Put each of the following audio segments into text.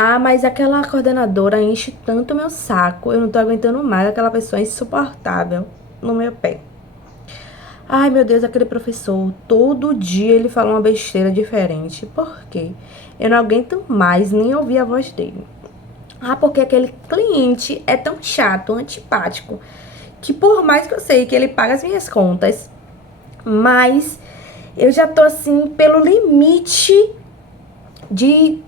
Ah, mas aquela coordenadora enche tanto meu saco, eu não tô aguentando mais, aquela pessoa é insuportável no meu pé. Ai, meu Deus, aquele professor, todo dia ele fala uma besteira diferente. Por quê? Eu não aguento mais nem ouvir a voz dele. Ah, porque aquele cliente é tão chato, antipático, que por mais que eu sei que ele paga as minhas contas, mas eu já tô assim pelo limite de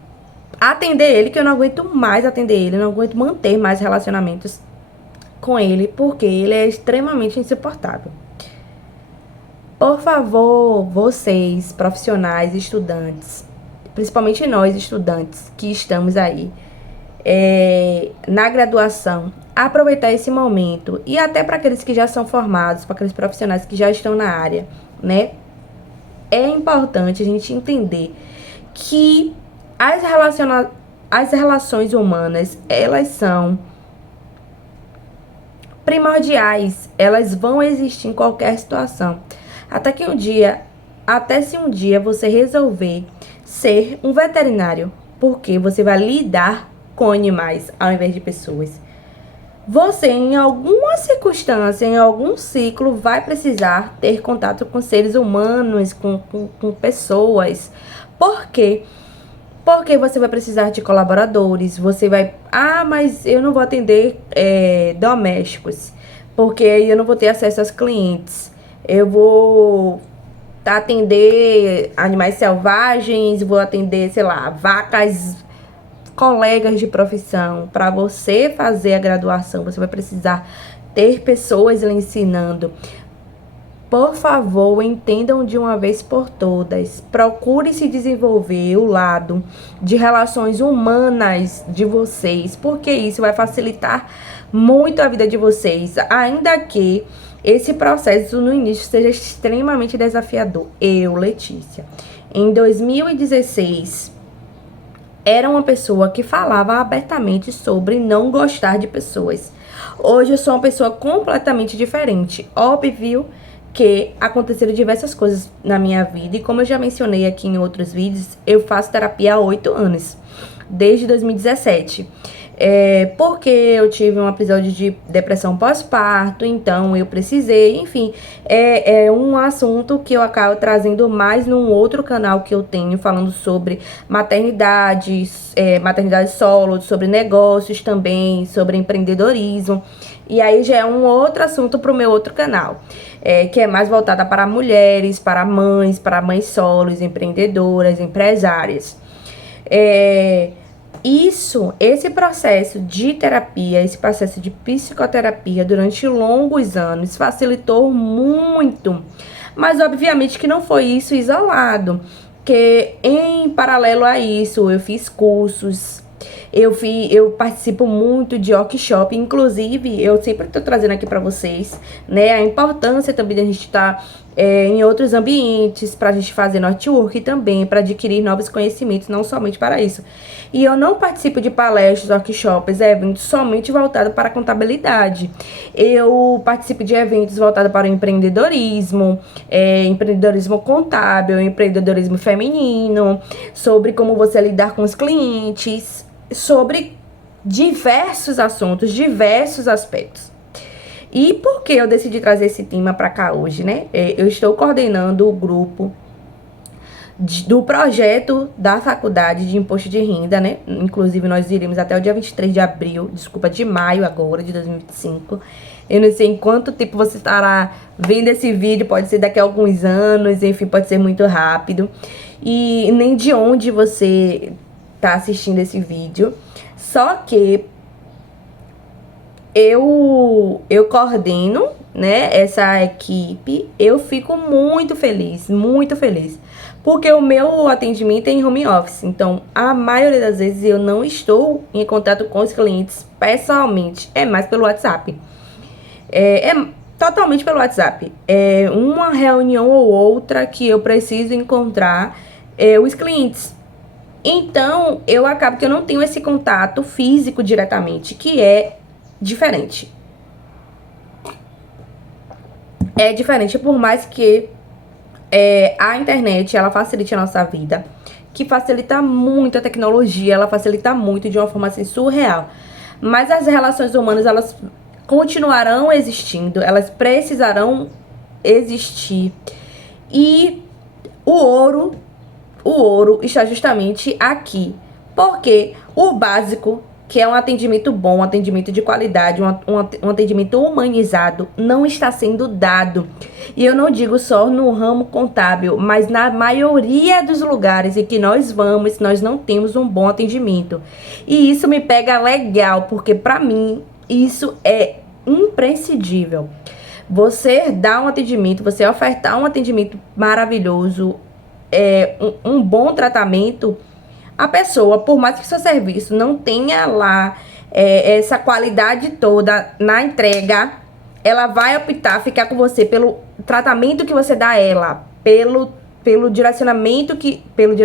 atender ele, que eu não aguento mais atender ele, eu não aguento manter mais relacionamentos com ele, porque ele é extremamente insuportável. Por favor, vocês, profissionais, estudantes, principalmente nós, estudantes, que estamos aí na graduação, aproveitar esse momento, e até para aqueles que já são formados, para aqueles profissionais que já estão na área, né? É importante a gente entender que as relações humanas, elas são primordiais, elas vão existir em qualquer situação. Até que um dia, até se um dia você resolver ser um veterinário, porque você vai lidar com animais ao invés de pessoas. Você, em alguma circunstância, em algum ciclo, vai precisar ter contato com seres humanos, com pessoas. Por quê? Porque você vai precisar de colaboradores, você vai... Ah, mas eu não vou atender domésticos, porque aí eu não vou ter acesso aos clientes. Eu vou atender animais selvagens, vou atender, sei lá, vacas, colegas de profissão. Para você fazer a graduação, você vai precisar ter pessoas lhe ensinando. Por favor, entendam de uma vez por todas. Procure se desenvolver o lado de relações humanas de vocês, porque isso vai facilitar muito a vida de vocês, ainda que esse processo no início seja extremamente desafiador. Eu, Letícia, em 2016, era uma pessoa que falava abertamente sobre não gostar de pessoas. Hoje eu sou uma pessoa completamente diferente. Óbvio que aconteceram diversas coisas na minha vida, e como eu já mencionei aqui em outros vídeos, eu faço terapia há 8 anos, desde 2017. Porque eu tive um episódio de depressão pós-parto, então eu precisei, enfim, é um assunto que eu acabo trazendo mais num outro canal que eu tenho, falando sobre maternidade, maternidade solo, sobre negócios também, sobre empreendedorismo. E aí já é um outro assunto para o meu outro canal, que é mais voltada para mulheres, para mães solos, empreendedoras, empresárias. Esse processo de terapia, esse processo de psicoterapia durante longos anos facilitou muito, mas obviamente que não foi isso isolado, que em paralelo a isso eu fiz cursos, eu participo muito de workshop, inclusive eu sempre estou trazendo aqui para vocês, né, a importância também da gente estar em outros ambientes, para a gente fazer network também, para adquirir novos conhecimentos, não somente para isso. E eu não participo de palestras, workshops, eventos somente voltados para a contabilidade. Eu participo de eventos voltados para o empreendedorismo, empreendedorismo contábil, empreendedorismo feminino, sobre como você lidar com os clientes, sobre diversos assuntos, diversos aspectos. E por que eu decidi trazer esse tema para cá hoje, né? Eu estou coordenando o grupo do projeto da faculdade de imposto de renda, né? Inclusive, nós iremos até o dia 23 de abril, desculpa, de maio agora, de 2025. Eu não sei em quanto tempo você estará vendo esse vídeo, pode ser daqui a alguns anos, enfim, pode ser muito rápido. E nem de onde você tá assistindo esse vídeo. Só que eu coordeno, né, essa equipe, eu fico muito feliz, porque o meu atendimento é em home office, então a maioria das vezes eu não estou em contato com os clientes pessoalmente, é mais pelo WhatsApp, é totalmente pelo WhatsApp, é uma reunião ou outra que eu preciso encontrar os clientes. Então, eu acabo que eu não tenho esse contato físico diretamente, que é diferente. É diferente, por mais que a internet, ela facilite a nossa vida. que facilita muito a tecnologia, ela facilita muito de uma forma assim surreal. Mas as relações humanas, elas continuarão existindo, elas precisarão existir. E o ouro está justamente aqui. Porque o básico, que é um atendimento bom, um atendimento de qualidade, um atendimento humanizado, não está sendo dado. E eu não digo só no ramo contábil, mas na maioria dos lugares em que nós vamos, nós não temos um bom atendimento. E isso me pega legal, porque para mim isso é imprescindível. Você dar um atendimento, você ofertar um atendimento maravilhoso, um bom tratamento, a pessoa, por mais que seu serviço não tenha lá essa qualidade toda na entrega, ela vai optar ficar com você pelo tratamento que você dá a ela, pelo direcionamento pelo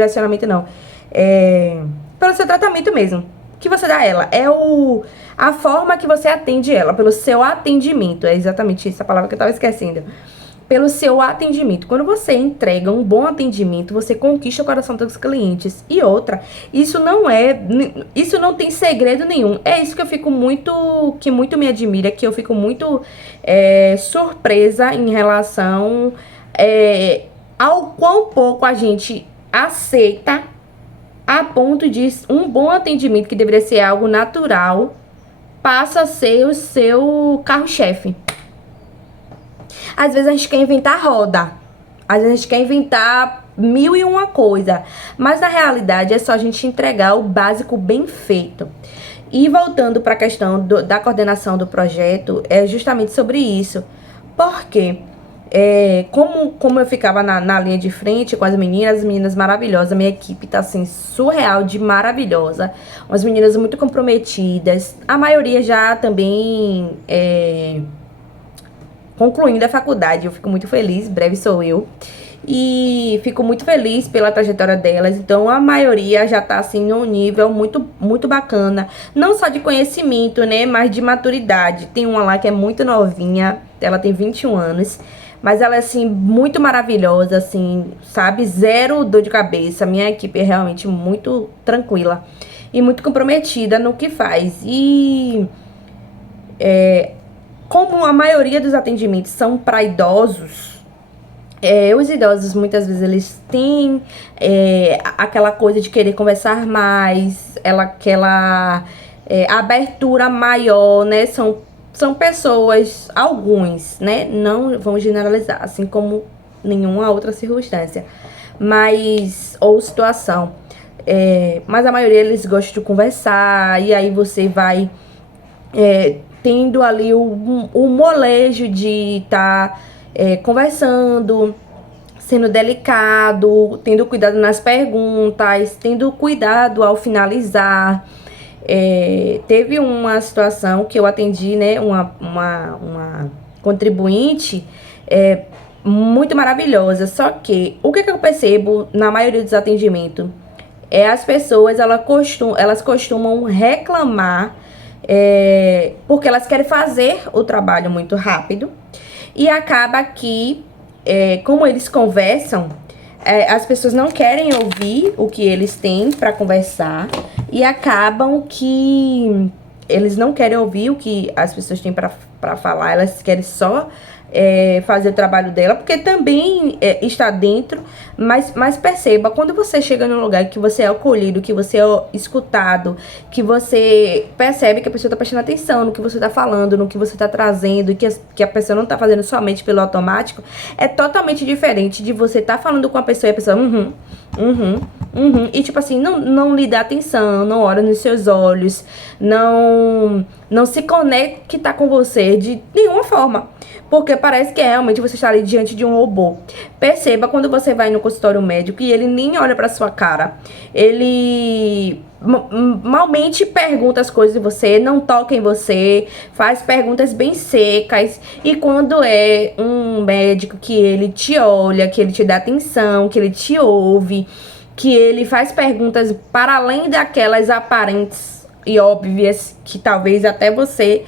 seu tratamento mesmo, que você dá a ela. A forma que você atende ela, pelo seu atendimento. É exatamente essa palavra que eu tava esquecendo. Pelo seu atendimento. Quando você entrega um bom atendimento, você conquista o coração dos clientes. E outra, isso não tem segredo nenhum. É isso que eu fico que muito me admira, que eu fico muito surpresa em relação ao quão pouco a gente aceita, a ponto de um bom atendimento, que deveria ser algo natural, passa a ser o seu carro-chefe. Às vezes a gente quer inventar roda. Às vezes a gente quer inventar 1001 coisa. Mas na realidade é só a gente entregar o básico bem feito. E voltando para a questão da coordenação do projeto, é justamente sobre isso. Porque como eu ficava na linha de frente com as meninas maravilhosas, minha equipe tá assim surreal de maravilhosa. Umas meninas muito comprometidas. A maioria já também concluindo a faculdade. Eu fico muito feliz, breve sou eu. E fico muito feliz pela trajetória delas. Então a maioria já tá assim num nível muito, muito bacana. Não só de conhecimento, né, mas de maturidade. Tem uma lá que é muito novinha, ela tem 21 anos. Mas ela é assim muito maravilhosa, assim, sabe? Zero dor de cabeça. Minha equipe é realmente muito tranquila e muito comprometida no que faz. E como a maioria dos atendimentos são para idosos, os idosos muitas vezes eles têm aquela coisa de querer conversar mais, aquela abertura maior, né? São pessoas, alguns, né? Não vamos generalizar, assim como nenhuma outra circunstância, ou situação. Mas a maioria eles gostam de conversar, e aí você vai tendo ali o molejo de estar conversando, sendo delicado, tendo cuidado nas perguntas, tendo cuidado ao finalizar. Teve uma situação que eu atendi, né, uma contribuinte muito maravilhosa, só que o que eu percebo na maioria dos atendimentos as pessoas elas costumam reclamar porque elas querem fazer o trabalho muito rápido, e acaba que como eles conversam, as pessoas não querem ouvir o que eles têm para conversar, e acabam que eles não querem ouvir o que as pessoas têm para falar, elas querem só fazer o trabalho dela, porque também está dentro. Mas perceba, quando você chega num lugar que você é acolhido, que você é escutado, que você percebe que a pessoa está prestando atenção no que você está falando, no que você está trazendo, e que a pessoa não está fazendo somente pelo automático, é totalmente diferente de você estar falando com a pessoa e a pessoa e tipo assim, não lhe dá atenção, não olha nos seus olhos, não se conecta com você de nenhuma forma, porque parece que realmente você está ali diante de um robô. Perceba quando você vai no consultório médico e ele nem olha pra sua cara, ele malmente pergunta as coisas de você, não toca em você, faz perguntas bem secas. E quando é um médico que ele te olha, que ele te dá atenção, que ele te ouve, que ele faz perguntas para além daquelas aparentes e óbvias que talvez até você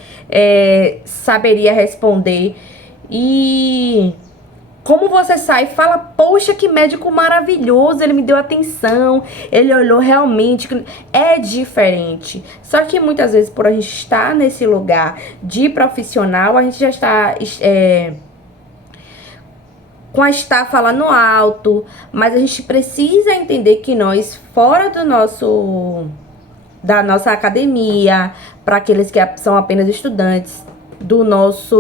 saberia responder, e Como você sai e fala, poxa, que médico maravilhoso, ele me deu atenção, ele olhou realmente, é diferente. Só que muitas vezes, por a gente estar nesse lugar de profissional, a gente já está com a estafa lá no alto, mas a gente precisa entender que nós, fora da nossa academia, para aqueles que são apenas estudantes,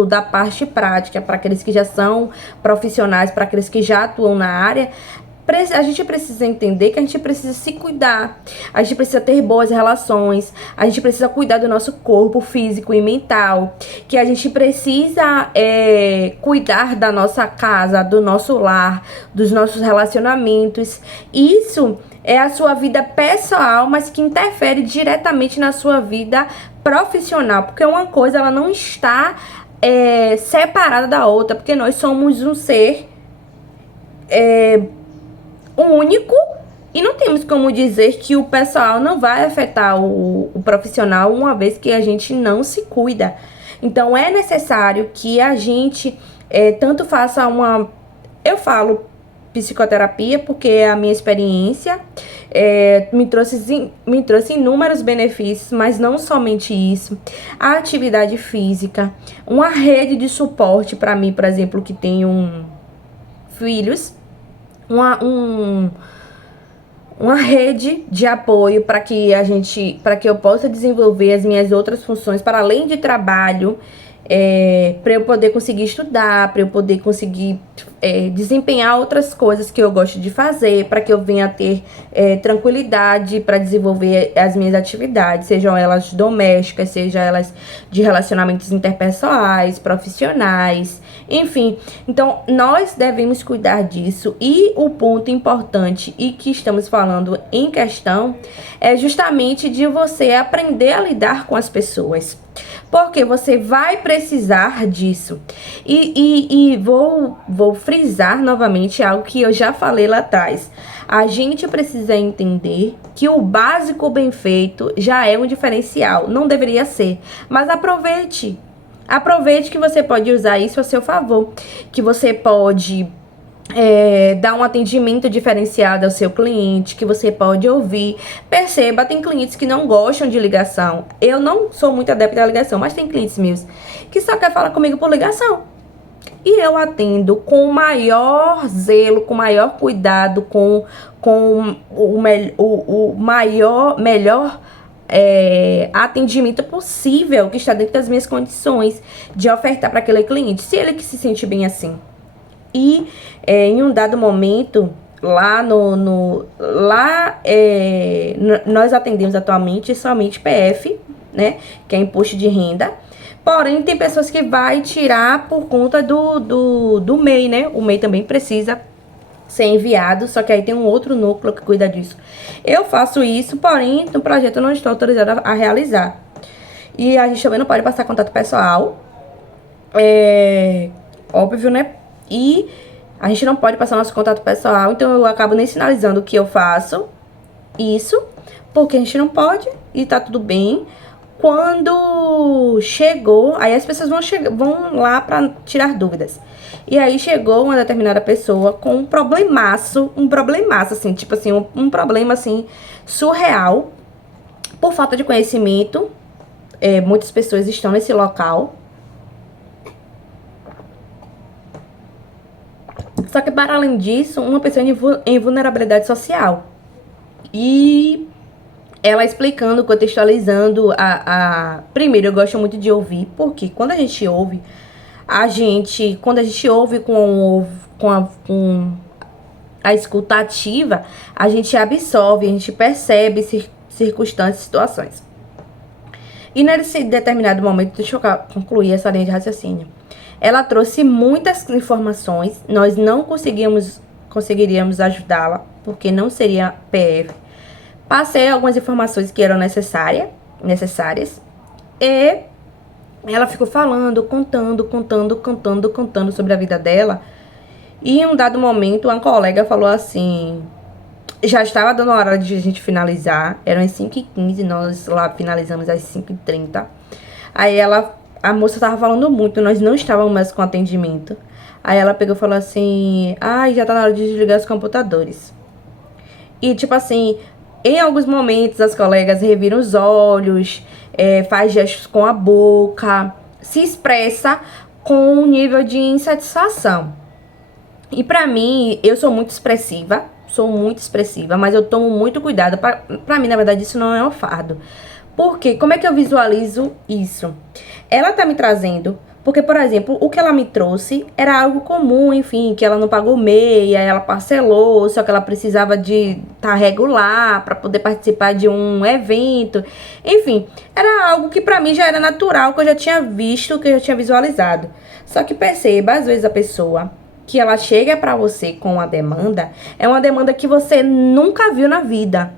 da parte prática, para aqueles que já são profissionais, para aqueles que já atuam na área, a gente precisa entender que a gente precisa se cuidar, a gente precisa ter boas relações, a gente precisa cuidar do nosso corpo físico e mental, que a gente precisa cuidar da nossa casa, do nosso lar, dos nossos relacionamentos. Isso é a sua vida pessoal, mas que interfere diretamente na sua vida profissional, porque uma coisa ela não está separada da outra, porque nós somos um ser único e não temos como dizer que o pessoal não vai afetar o profissional, uma vez que a gente não se cuida. Então é necessário que a gente tanto faça eu falo psicoterapia porque a minha experiência me trouxe inúmeros benefícios, mas não somente isso. A atividade física, uma rede de suporte para mim, por exemplo, que tenho filhos, uma rede de apoio para que eu possa desenvolver as minhas outras funções para além de trabalho, para eu poder conseguir estudar, para eu poder conseguir desempenhar outras coisas que eu gosto de fazer, para que eu venha ter tranquilidade para desenvolver as minhas atividades, sejam elas domésticas, sejam elas de relacionamentos interpessoais, profissionais, enfim. Então, nós devemos cuidar disso, e o ponto importante e que estamos falando em questão é justamente de você aprender a lidar com as pessoas, porque você vai precisar disso. E vou frisar novamente algo que eu já falei lá atrás. A gente precisa entender que o básico bem feito já é um diferencial. Não deveria ser, mas aproveite. Aproveite que você pode usar isso a seu favor, que você pode dar um atendimento diferenciado ao seu cliente, que você pode ouvir. Perceba, tem clientes que não gostam de ligação. Eu não sou muito adepta da ligação, mas tem clientes meus que só quer falar comigo por ligação. E eu atendo com o maior zelo, com o maior cuidado, com o melhor atendimento possível, que está dentro das minhas condições de ofertar para aquele cliente, se ele que se sente bem assim. E em um dado momento, nós atendemos atualmente somente PF, né, que é imposto de renda. Porém, tem pessoas que vai tirar por conta do MEI, né? O MEI também precisa ser enviado, só que aí tem um outro núcleo que cuida disso. Eu faço isso, porém, no projeto eu não estou autorizada a realizar. E a gente também não pode passar contato pessoal, óbvio, né? E a gente não pode passar nosso contato pessoal, então eu acabo nem sinalizando que eu faço isso, porque a gente não pode e tá tudo bem. Quando chegou, aí as pessoas vão lá pra tirar dúvidas. E aí chegou uma determinada pessoa com um problemaço, assim, tipo assim, um problema, assim, surreal. Por falta de conhecimento, muitas pessoas estão nesse local. Só que, para além disso, uma pessoa em vulnerabilidade social. E ela explicando, contextualizando Primeiro, eu gosto muito de ouvir, porque quando a gente ouve, com a escuta ativa, a gente absorve, a gente percebe circunstâncias, situações. E nesse determinado momento, deixa eu concluir essa linha de raciocínio. Ela trouxe muitas informações, nós não conseguiríamos ajudá-la, porque não seria PF. Passei algumas informações que eram necessárias, e ela ficou falando, contando sobre a vida dela. E em um dado momento, uma colega falou assim, já estava dando a hora de a gente finalizar, eram as 5h15, nós lá finalizamos às 5h30. Aí a moça estava falando muito, nós não estávamos mais com atendimento. Aí ela pegou e falou assim: ai, já tá na hora de desligar os computadores. E tipo assim, em alguns momentos as colegas reviram os olhos, faz gestos com a boca, se expressa com um nível de insatisfação. E pra mim, eu sou muito expressiva, mas eu tomo muito cuidado. Pra mim, na verdade, isso não é um fardo. Porque, como é que eu visualizo isso? Ela tá me trazendo, porque, por exemplo, o que ela me trouxe era algo comum, enfim, que ela não pagou meia, ela parcelou, só que ela precisava de estar regular para poder participar de um evento. Enfim, era algo que pra mim já era natural, que eu já tinha visto, que eu já tinha visualizado. Só que perceba, às vezes a pessoa que ela chega pra você com uma demanda, é uma demanda que você nunca viu na vida.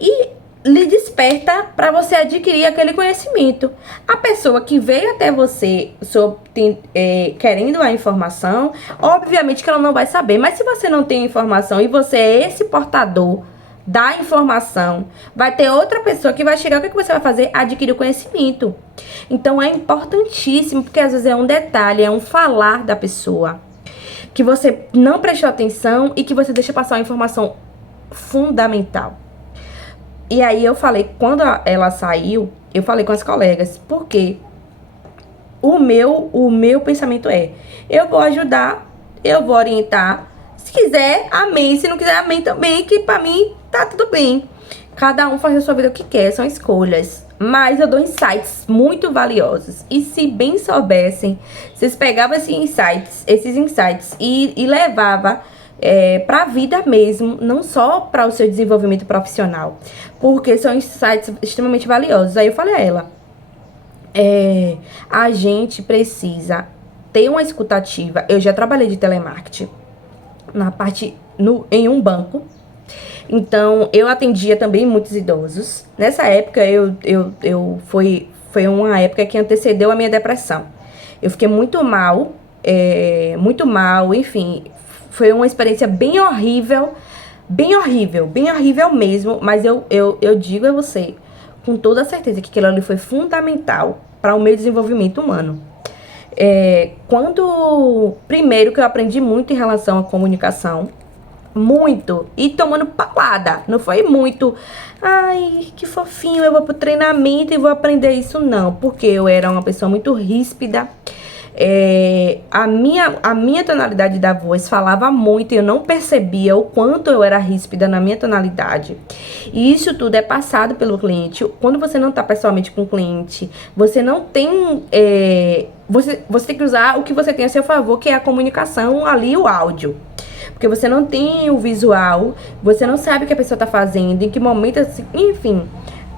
E lhe desperta para você adquirir aquele conhecimento. A pessoa que veio até você querendo a informação, obviamente que ela não vai saber. Mas se você não tem informação e você é esse portador da informação, vai ter outra pessoa que vai chegar, o que você vai fazer? Adquirir o conhecimento. Então é importantíssimo, porque às vezes é um detalhe, é um falar da pessoa que você não prestou atenção e que você deixa passar uma informação fundamental. E aí eu falei, quando ela saiu, eu falei com as colegas, porque o meu pensamento é, eu vou ajudar, eu vou orientar, se quiser, amém, se não quiser, amém também, que pra mim tá tudo bem. Cada um faz a sua vida o que quer, são escolhas. Mas eu dou insights muito valiosos. E se bem soubessem, vocês pegavam esses insights e levavam para a vida mesmo, não só para o seu desenvolvimento profissional, porque são insights extremamente valiosos. Aí eu falei a ela, a gente precisa ter uma escutativa. Eu já trabalhei de telemarketing em um banco. Então, eu atendia também muitos idosos. Nessa época, foi uma época que antecedeu a minha depressão. Eu fiquei muito mal, enfim. Foi uma experiência bem horrível mesmo. Mas eu digo a você, com toda certeza, que aquilo ali foi fundamental para o meu desenvolvimento humano. Primeiro que eu aprendi muito em relação à comunicação, muito, e tomando paulada, não foi muito, ai, que fofinho, eu vou pro treinamento e vou aprender isso, não, porque eu era uma pessoa muito ríspida, a minha tonalidade da voz falava muito e eu não percebia o quanto eu era ríspida na minha tonalidade. E isso tudo é passado pelo cliente. Quando você não tá pessoalmente com o cliente, você não tem, você tem que usar o que você tem a seu favor, que é a comunicação ali, o áudio. Porque você não tem o visual, você não sabe o que a pessoa tá fazendo, em que momento, assim, enfim.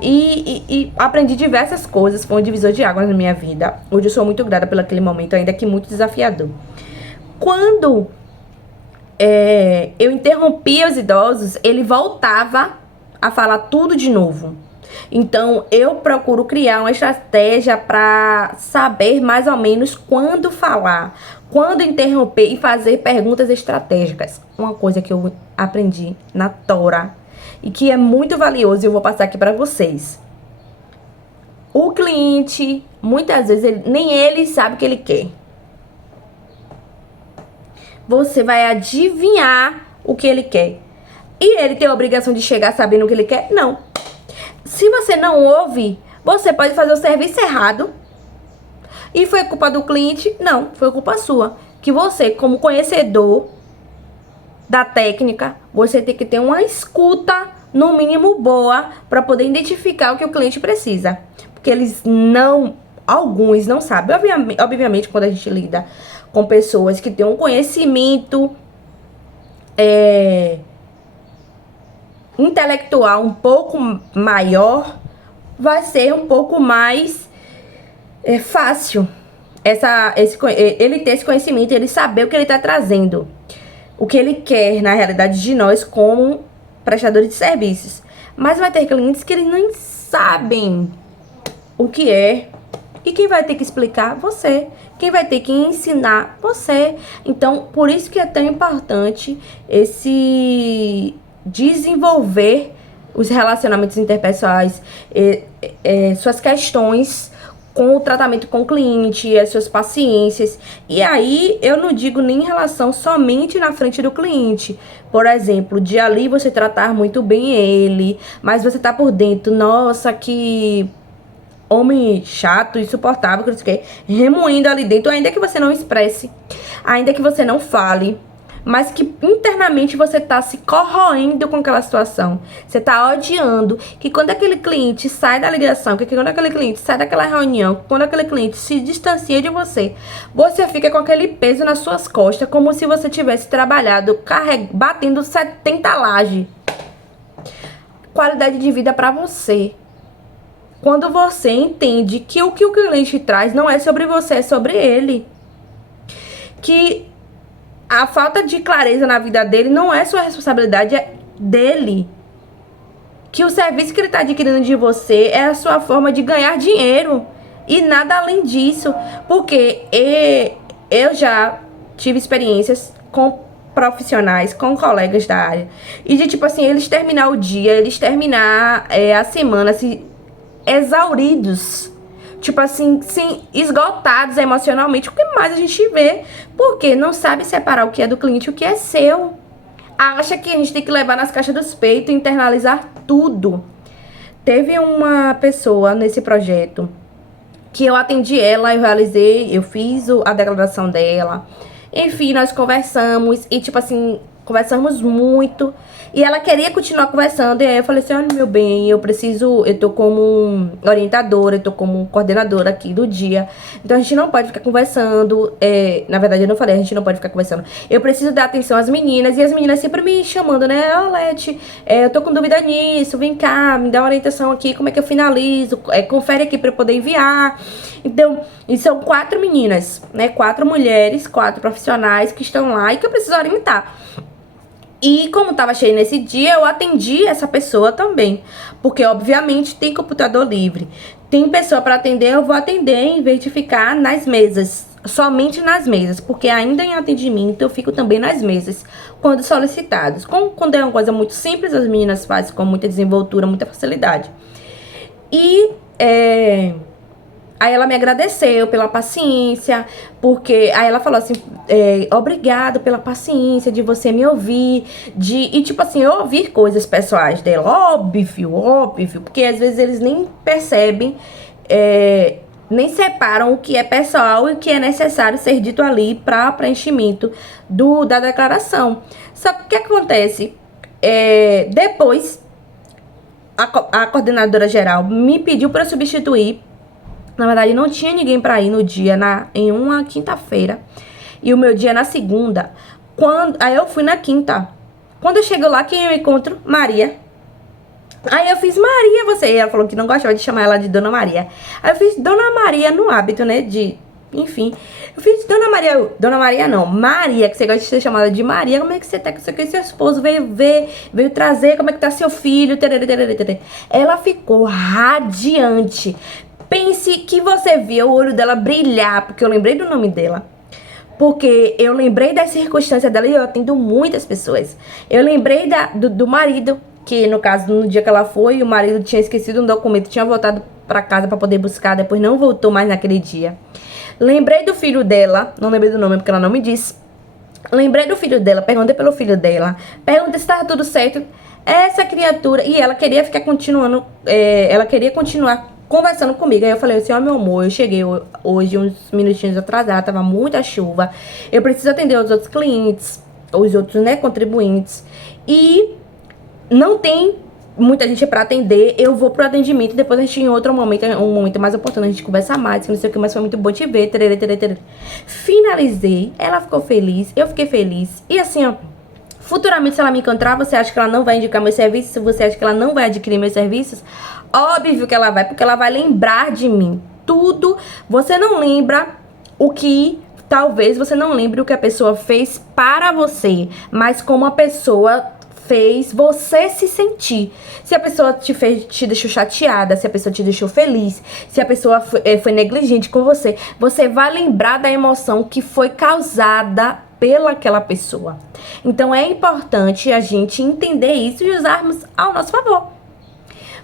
E aprendi diversas coisas, foi um divisor de águas na minha vida. Hoje eu sou muito grata pelo aquele momento, ainda que muito desafiador. Quando eu interrompia os idosos, ele voltava a falar tudo de novo. Então, eu procuro criar uma estratégia para saber mais ou menos quando falar, quando interromper e fazer perguntas estratégicas. Uma coisa que eu aprendi na tora e que é muito valioso e eu vou passar aqui para vocês. O cliente, muitas vezes, nem ele sabe o que ele quer. Você vai adivinhar o que ele quer. E ele tem a obrigação de chegar sabendo o que ele quer? Não. Se você não ouve, você pode fazer o serviço errado. E foi culpa do cliente? Não, foi culpa sua. Que você, como conhecedor da técnica, você tem que ter uma escuta, no mínimo boa, para poder identificar o que o cliente precisa. Porque alguns não sabem. Obviamente, quando a gente lida com pessoas que têm um conhecimento intelectual um pouco maior, vai ser um pouco mais fácil ele ter esse conhecimento, ele saber o que ele está trazendo, o que ele quer na realidade de nós como prestadores de serviços. Mas vai ter clientes que eles não sabem o que é, e quem vai ter que explicar? Você. Quem vai ter que ensinar? Você. Então, por isso que é tão importante esse desenvolver os relacionamentos interpessoais, suas questões com o tratamento com o cliente, as suas paciências. E aí, eu não digo nem em relação somente na frente do cliente. Por exemplo, de ali você tratar muito bem ele, mas você tá por dentro, nossa, que homem chato, insuportável, que não sei o quê, remoendo ali dentro, ainda que você não expresse, ainda que você não fale, mas que internamente você tá se corroendo com aquela situação. Você tá odiando que quando aquele cliente sai da ligação, que quando aquele cliente sai daquela reunião, quando aquele cliente se distancia de você, você fica com aquele peso nas suas costas, como se você tivesse trabalhado, batendo 70 lajes. Qualidade de vida pra você. Quando você entende que o cliente traz não é sobre você, é sobre ele. Que a falta de clareza na vida dele não é sua responsabilidade, é dele. Que o serviço que ele está adquirindo de você é a sua forma de ganhar dinheiro. E nada além disso. Porque eu já tive experiências com profissionais, com colegas da área. E de tipo assim, eles terminar o dia, eles terminar a semana assim, exauridos. Tipo assim, sim, esgotados emocionalmente. O que mais a gente vê? Porque não sabe separar o que é do cliente e o que é seu. Acha que a gente tem que levar nas caixas dos peitos e internalizar tudo. Teve uma pessoa nesse projeto que eu atendi ela, eu realizei, eu fiz a declaração dela. Enfim, nós conversamos e tipo assim, conversamos muito. E ela queria continuar conversando. E aí eu falei assim, olha, meu bem, eu tô como orientadora, eu tô como coordenadora aqui do dia. Então a gente não pode ficar conversando. Na verdade, eu não falei, a gente não pode ficar conversando. Eu preciso dar atenção às meninas. E as meninas sempre me chamando, né? Ó, Leti, eu tô com dúvida nisso, vem cá, me dá uma orientação aqui, como é que eu finalizo? Confere aqui pra eu poder enviar. Então, e são 4 meninas, né? 4 mulheres, 4 profissionais que estão lá e que eu preciso orientar. E como tava cheio nesse dia, eu atendi essa pessoa também. Porque, obviamente, tem computador livre. Tem pessoa para atender, eu vou atender em vez de ficar nas mesas. Somente nas mesas. Porque ainda em atendimento, eu fico também nas mesas. Quando solicitados. Quando é uma coisa muito simples, as meninas fazem com muita desenvoltura, muita facilidade. E, aí ela me agradeceu pela paciência, porque aí ela falou assim, obrigado pela paciência de você me ouvir, e tipo assim, eu ouvir coisas pessoais dela, óbvio, porque às vezes eles nem percebem, nem separam o que é pessoal e o que é necessário ser dito ali para preenchimento da declaração. Só que o que acontece? Depois, a coordenadora geral me pediu para substituir. Na verdade, não tinha ninguém pra ir no dia, em uma quinta-feira. E o meu dia na segunda. Aí eu fui na quinta. Quando eu chego lá, quem eu encontro? Maria. Aí eu fiz, Maria, você. E ela falou que não gostava de chamar ela de Dona Maria. Aí eu fiz Dona Maria no hábito, né? Enfim. Eu fiz Dona Maria. Dona Maria não. Maria, que você gosta de ser chamada de Maria. Como é que você tá? Que seu esposo veio trazer. Como é que tá seu filho? Ela ficou radiante. Pense que você viu o olho dela brilhar, porque eu lembrei do nome dela. Porque eu lembrei das circunstâncias dela e eu atendo muitas pessoas. Eu lembrei do marido, que no caso, no dia que ela foi, o marido tinha esquecido um documento, tinha voltado pra casa pra poder buscar, depois não voltou mais naquele dia. Lembrei do filho dela, não lembrei do nome porque ela não me disse. Lembrei do filho dela, perguntei pelo filho dela, perguntei se estava tudo certo. Essa criatura, e ela queria ficar continuando, ela queria continuar conversando comigo. Aí eu falei assim, ó, meu amor, eu cheguei hoje uns minutinhos atrasada, tava muita chuva, eu preciso atender os outros clientes, os outros, né, contribuintes, e não tem muita gente pra atender, eu vou pro atendimento, depois a gente em outro momento, um momento mais oportuno, a gente conversa mais, que não sei o que, mas foi muito bom te ver, Finalizei, ela ficou feliz, eu fiquei feliz, e assim, ó, futuramente se ela me encontrar, você acha que ela não vai indicar meus serviços, se você acha que ela não vai adquirir meus serviços, óbvio que ela vai, porque ela vai lembrar de mim. Tudo, você não lembra o que, talvez você não lembre o que a pessoa fez para você, mas como a pessoa fez você se sentir. Se a pessoa te deixou chateada, se a pessoa te deixou feliz, se a pessoa foi negligente com você, você vai lembrar da emoção que foi causada pelaquela pessoa. Então é importante a gente entender isso e usarmos ao nosso favor.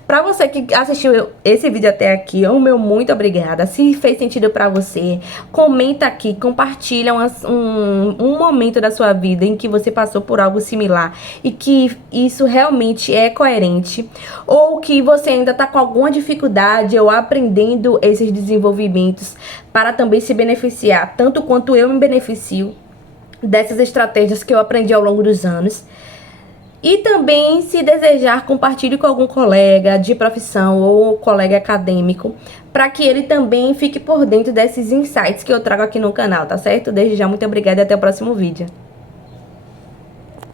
Pra você que assistiu esse vídeo até aqui, o meu muito obrigada. Se fez sentido pra você, comenta aqui, compartilha um momento da sua vida em que você passou por algo similar e que isso realmente é coerente, ou que você ainda tá com alguma dificuldade ou aprendendo esses desenvolvimentos para também se beneficiar, tanto quanto eu me beneficio dessas estratégias que eu aprendi ao longo dos anos. E também, se desejar, compartilhe com algum colega de profissão ou colega acadêmico, para que ele também fique por dentro desses insights que eu trago aqui no canal, tá certo? Desde já, muito obrigada e até o próximo vídeo.